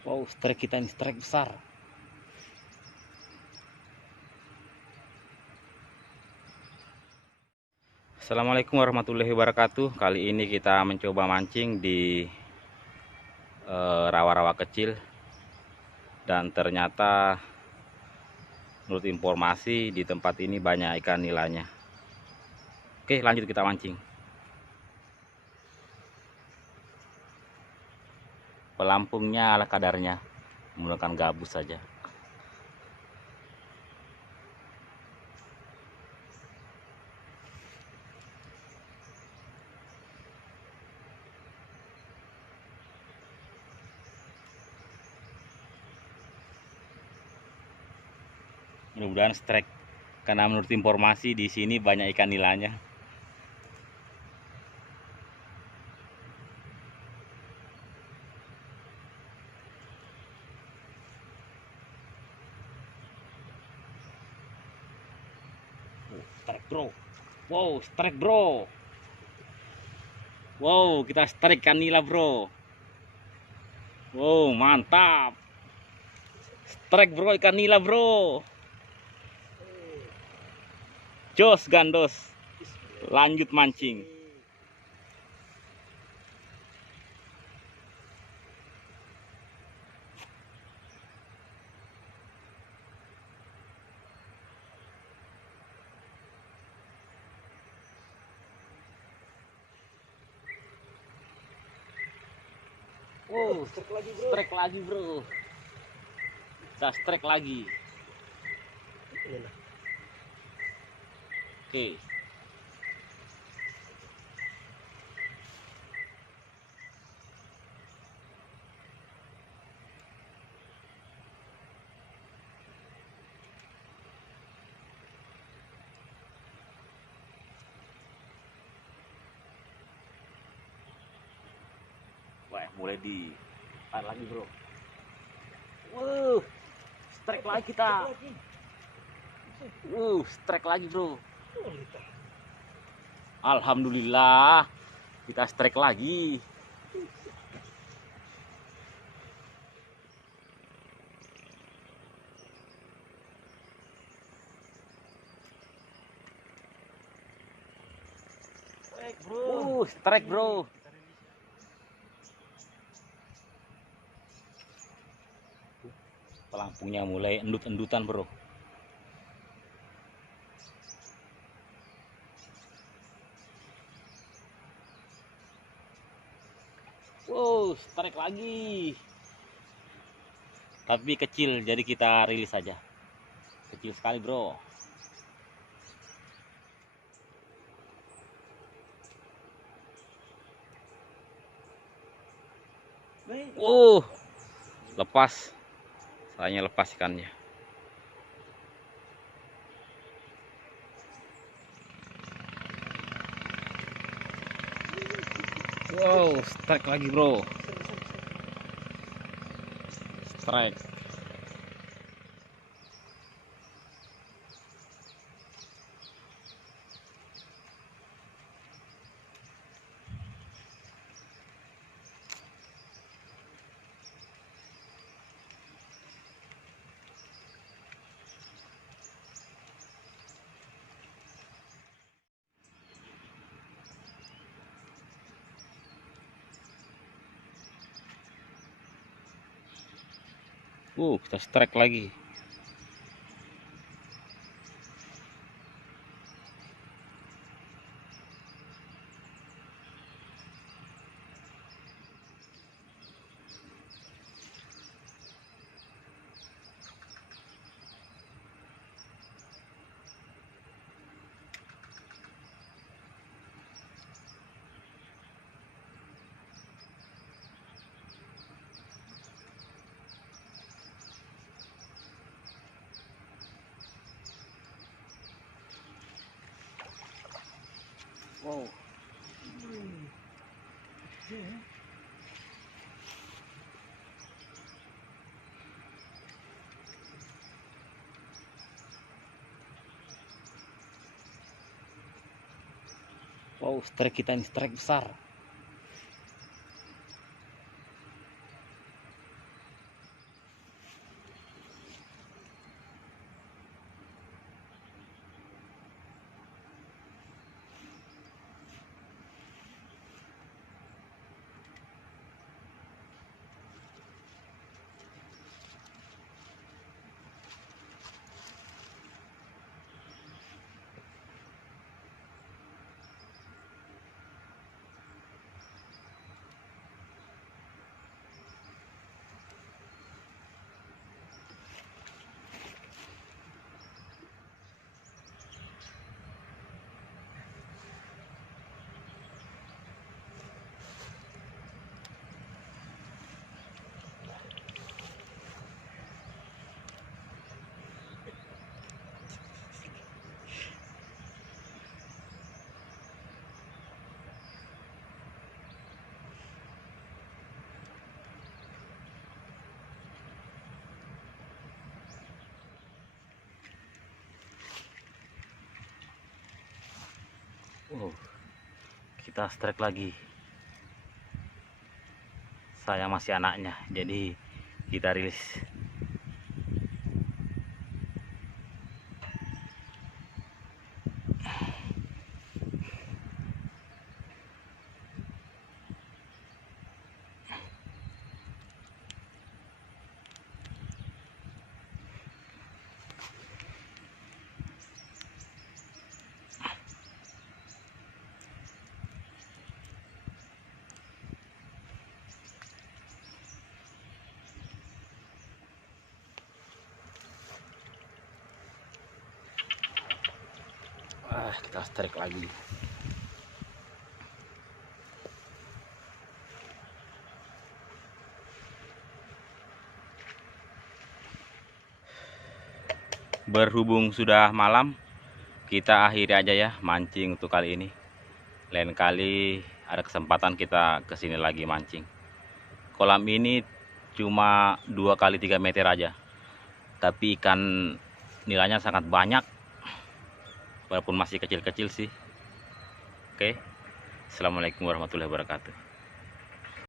Wow, strike kita ini strike besar. Assalamualaikum warahmatullahi wabarakatuh. Kali ini kita mencoba mancing di rawa-rawa kecil, dan ternyata menurut informasi di tempat ini banyak ikan nilanya. Oke, lanjut kita mancing. Pelampungnya ala kadarnya, menggunakan gabus saja. Mudah-mudahan strike, karena menurut informasi di sini banyak ikan nilanya. Strike bro. Wow, strike bro. Wow, kita strike ikan nila bro. Wow, mantap. Strike bro, ikan nila bro. Jos gandos. Lanjut mancing. Wow, strike lagi bro. Kita strike lagi. Oke. Wah, mulai di lagi bro. Strike lagi kita. Strike lagi bro. Alhamdulillah, kita strike lagi. Strike bro. Pelampungnya mulai endut-endutan bro. Strike lagi. Tapi kecil, jadi kita rilis saja. Kecil sekali bro. Lepas. Sayangnya lepas ikannya. Wow, strike lagi bro. Strike. Kita strike lagi. Wow. Wow, strike kita ini strike besar. Oh, kita strike lagi. Saya masih anaknya, jadi kita rilis. Kita strike lagi. Berhubung sudah malam, kita akhiri aja ya mancing untuk kali ini. Lain kali ada kesempatan kita kesini lagi mancing. Kolam ini cuma 2 kali 3 meter aja, tapi ikan nilainya sangat banyak, walaupun masih kecil-kecil sih. Oke, assalamualaikum warahmatullahi wabarakatuh.